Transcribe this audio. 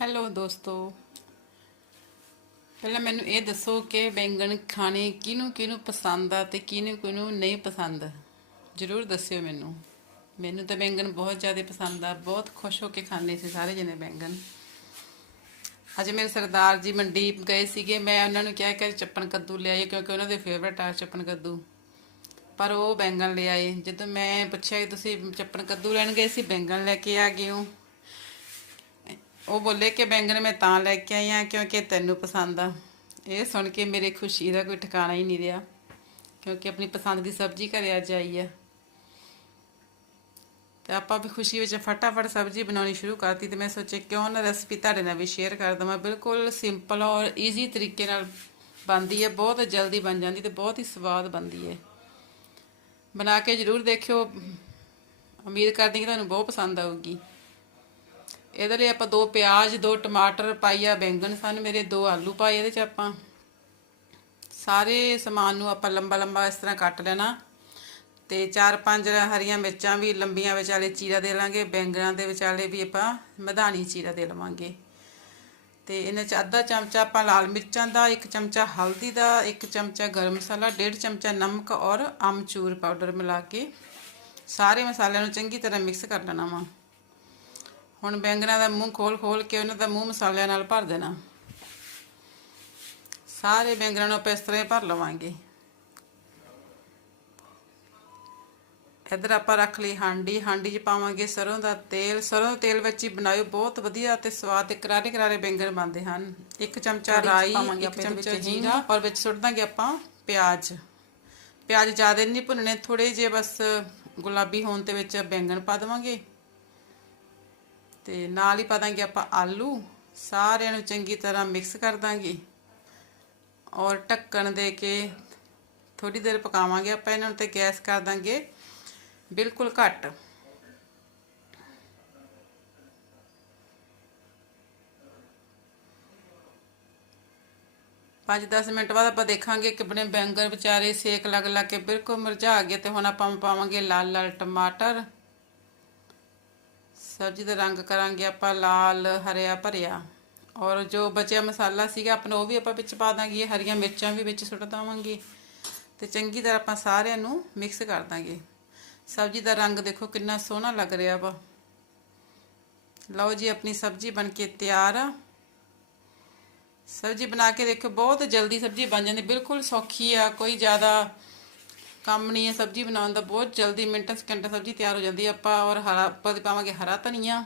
Hello ਦੋਸਤੋ। ਪਹਿਲਾਂ ਮੈਨੂੰ ਇਹ ਦੱਸੋ ਕਿ ਬੈਂਗਣ ਖਾਣੇ ਕਿਹਨੂੰ ਕਿਹਨੂੰ ਪਸੰਦ ਆ ਤੇ ਕਿਹਨੂੰ ਕਿਹਨੂੰ ਨਹੀਂ ਪਸੰਦ? ਜਰੂਰ ਦੱਸਿਓ ਮੈਨੂੰ। ਮੈਨੂੰ ਤਾਂ ਬੈਂਗਣ ਬਹੁਤ ਜ਼ਿਆਦਾ ਪਸੰਦ ਆ। ਬਹੁਤ ਖੁਸ਼ ਹੋ ਕੇ ਖਾਂਦੇ ਸੀ ਸਾਰੇ ਜਣੇ ਬੈਂਗਣ। ਅੱਜ ਮੇਰੇ ਸਰਦਾਰ ਜੀ ਮੰਡੀ ਗਏ ਸੀਗੇ। ਮੈਂ ਉਹਨਾਂ ਨੂੰ ਕਿਹਾ ਕਿ ਚੱਪਣ ਕੱਦੂ ਲਿਆਏ ਕਿਉਂਕਿ ਉਹਨਾਂ ਦੇ ਫੇਵਰਟ ਆ ਚੱਪਣ ਕੱਦੂ। ਪਰ ਉਹ ਬੈਂਗਣ ਲਿਆਏ ਜਦੋਂ ਮੈਂ ਪੁੱਛਿਆ ਕਿ ਤੁਸੀਂ ਚੱਪਣ ਕੱਦੂ ਲੈਣ ਗਏ ਸੀ, ਬੈਂਗਣ ਲੈ ਕੇ ਆ ਗਏ ਹੋ। ਉਹ ਬੋਲੇ ਕਿ ਬੈਂਗਣ ਮੈਂ ਤਾਂ ਲੈ ਕੇ ਆਈ ਆ ਕਿਉਂਕਿ ਤੈਨੂੰ ਪਸੰਦ ਆ। ਇਹ ਸੁਣ ਕੇ ਮੇਰੇ ਖੁਸ਼ੀ ਦਾ ਕੋਈ ਠਿਕਾਣਾ ਹੀ ਨਹੀਂ ਰਿਹਾ, ਕਿਉਂਕਿ ਆਪਣੀ ਪਸੰਦ ਦੀ ਸਬਜ਼ੀ ਘਰੇ ਅੱਜ ਆਈ ਆ। ਤੇ ਆਪਾਂ ਵੀ ਖੁਸ਼ੀ ਵਿੱਚ ਫਟਾਫਟ ਸਬਜ਼ੀ ਬਣਾਉਣੀ ਸ਼ੁਰੂ ਕਰਤੀ ਤੇ ਮੈਂ ਸੋਚਿਆ ਕਿਉਂ ਨਾ ਰੈਸਪੀ ਤੁਹਾਡੇ ਨਾਲ ਵੀ ਸ਼ੇਅਰ ਕਰ ਦਵਾਂ। ਬਿਲਕੁਲ ਸਿੰਪਲ ਔਰ ਈਜ਼ੀ ਤਰੀਕੇ ਨਾਲ ਬਣਦੀ ਹੈ ਬਹੁਤ ਜਲਦੀ ਬਣ ਜਾਂਦੀ ਤੇ ਬਹੁਤ ਹੀ ਸਵਾਦ ਬਣਦੀ ਹੈ ਬਣਾ ਕੇ ਜਰੂਰ ਦੇਖਿਓ। ਉਮੀਦ ਕਰਦੀ ਕਿ ਤੁਹਾਨੂੰ ਬਹੁਤ ਪਸੰਦ ਆਊਗੀ। ਇਹਦੇ ਲਈ ਆਪਾਂ ਦੋ ਪਿਆਜ਼, ਦੋ ਟਮਾਟਰ ਪਾਈਆ ਬੈਂਗਣ ਸਨ ਮੇਰੇ, ਦੋ ਆਲੂ ਪਾਏ ਇਹਦੇ ਚ ਆਪਾਂ। ਸਾਰੇ ਸਮਾਨ ਨੂੰ ਆਪਾਂ ਲੰਬਾ ਲੰਬਾ ਇਸ ਤਰ੍ਹਾਂ ਕੱਟ ਲੈਣਾ। ਤੇ ਚਾਰ ਪੰਜ ਹਰੀਆਂ ਮਿਰਚਾਂ ਵੀ ਲੰਬੀਆਂ ਵਿਚਾਲੇ ਚੀਰਾ ਦੇ ਲਾਂਗੇ, ਬੈਂਗਣਾਂ ਦੇ ਵਿਚਾਲੇ ਵੀ ਆਪਾਂ ਮਧਾਣੀ ਚੀਰਾ ਦੇ ਲਵਾਂਗੇ। ਤੇ ਇਹਨਾਂ ਚ ਅੱਧਾ ਚਮਚਾ ਆਪਾਂ ਲਾਲ ਮਿਰਚਾਂ ਦਾ, ਇੱਕ ਚਮਚਾ ਹਲਦੀ ਦਾ, ਇੱਕ ਚਮਚਾ ਗਰਮ ਮਸਾਲਾ, ਡੇਢ ਚਮਚਾ ਨਮਕ ਔਰ ਅਮਚੂਰ ਪਾਊਡਰ ਮਿਲਾ ਕੇ ਸਾਰੇ ਮਸਾਲਿਆਂ ਨੂੰ ਚੰਗੀ ਤਰ੍ਹਾਂ ਮਿਕਸ ਕਰ ਲੈਣਾ ਵਾ। ਹੁਣ ਬੈਂਗਣਾਂ ਦਾ ਮੂੰਹ ਖੋਲ ਖੋਲ ਕੇ ਉਹਨਾਂ ਦਾ ਮੂੰਹ ਮਸਾਲਿਆਂ ਨਾਲ ਭਰ ਦੇਣਾ। ਸਾਰੇ ਬੈਂਗਣਾਂ ਨੂੰ ਆਪਾਂ ਇਸ ਤਰ੍ਹਾਂ ਭਰ ਲਵਾਂਗੇ। ਇੱਧਰ ਆਪਾਂ ਰੱਖ ਲਈ ਹਾਂਡੀ। ਹਾਂਡੀ 'ਚ ਪਾਵਾਂਗੇ ਸਰੋਂ ਦਾ ਤੇਲ। ਸਰੋਂ ਦੇ ਤੇਲ ਵਿੱਚ ਹੀ ਬਣਾਇਓ ਬਹੁਤ ਵਧੀਆ ਤੇ ਸਵਾਦ ਤੇ ਕਰਾਰੇ ਕਰਾਰੇ ਬੈਂਗਣ ਬਣਦੇ ਹਨ। ਇੱਕ ਚਮਚਾ ਰਾਈ ਇੱਕ ਚਮਚਾ ਜੀਰਾ। ਔਰ ਵਿੱਚ ਸੁੱਟ ਦਾਂਗੇ ਆਪਾਂ ਪਿਆਜ਼। ਪਿਆਜ਼ ਜ਼ਿਆਦਾ ਨਹੀਂ ਭੁੰਨਣੇ ਥੋੜੇ ਜਿਹੇ ਬਸ ਗੁਲਾਬੀ ਹੋਣ ਤੇ ਵਿੱਚ ਬੈਂਗਣ ਪਾ ਦੇਵਾਂਗੇ। ਤੇ ਨਾਲ ਹੀ ਪਾ ਦਾਂਗੇ ਆਪਾਂ ਆਲੂ। ਸਾਰਿਆਂ ਨੂੰ ਚੰਗੀ ਤਰ੍ਹਾਂ ਮਿਕਸ ਕਰ ਦਾਂਗੇ। ਔਰ ਢੱਕਣ ਦੇ ਕੇ ਥੋੜੀ ਦੇਰ ਪਕਾਵਾਂਗੇ ਆਪਾਂ, ਇਹਨਾਂ ਨੂੰ ਤੇ ਗੈਸ ਕਰ ਦਾਂਗੇ ਬਿਲਕੁਲ ਘੱਟ। ਪੰਜ 10 ਮਿੰਟ ਬਾਅਦ ਆਪਾਂ ਦੇਖਾਂਗੇ ਕਿ ਆਪਣੇ ਬੈਂਗਣ ਵਿਚਾਰੇ ਸੇਕ ਲੱਗ ਲੱਗ ਕੇ ਬਿਲਕੁਲ ਮੁਰਝਾ ਗਏ ਤੇ ਹੁਣ ਆਪਾਂ ਪਾਵਾਂਗੇ ਲਾਲ ਲਾਲ ਟਮਾਟਰ। ਸਬਜ਼ੀ ਦਾ ਰੰਗ ਕਰਾਂਗੇ ਆਪਾਂ ਲਾਲ, ਹਰਿਆ, ਭਰਿਆ। ਔਰ ਜੋ ਬਚਿਆ ਮਸਾਲਾ ਸੀਗਾ ਆਪਣਾ, ਉਹ ਵੀ ਆਪਾਂ ਵਿੱਚ ਪਾ ਦਾਂਗੇ, ਹਰੀਆਂ ਮਿਰਚਾਂ ਵੀ ਵਿੱਚ ਸੁੱਟ ਦਵਾਂਗੇ। ਤੇ ਚੰਗੀ ਤਰ੍ਹਾਂ ਆਪਾਂ ਸਾਰਿਆਂ ਨੂੰ ਮਿਕਸ ਕਰ ਦਾਂਗੇ। ਸਬਜ਼ੀ ਦਾ ਰੰਗ ਦੇਖੋ ਕਿੰਨਾ ਸੋਹਣਾ ਲੱਗ ਰਿਹਾ ਵਾ। ਲਓ ਜੀ, ਆਪਣੀ ਸਬਜ਼ੀ ਬਣ ਕੇ ਤਿਆਰ। ਆ ਸਬਜ਼ੀ ਬਣਾ ਕੇ ਦੇਖੋ, ਬਹੁਤ ਜਲਦੀ ਸਬਜ਼ੀ ਬਣ ਜਾਂਦੀ, ਬਿਲਕੁਲ ਸੌਖੀ ਆ, ਕੋਈ ਜ਼ਿਆਦਾ ਕੰਮ ਨਹੀਂ ਹੈ, ਸਬਜ਼ੀ ਬਣਾਉਣ ਦਾ ਬਹੁਤ ਜਲਦੀ ਮਿੰਟਾਂ, ਸਕਿੰਟਾਂ ਸਬਜ਼ੀ ਤਿਆਰ ਹੋ ਜਾਂਦੀ ਹੈ। ਆਪਾਂ ਔਰ ਹਰਾ, ਆਪਾਂ ਪਾਵਾਂਗੇ ਹਰਾ ਧਨੀਆ।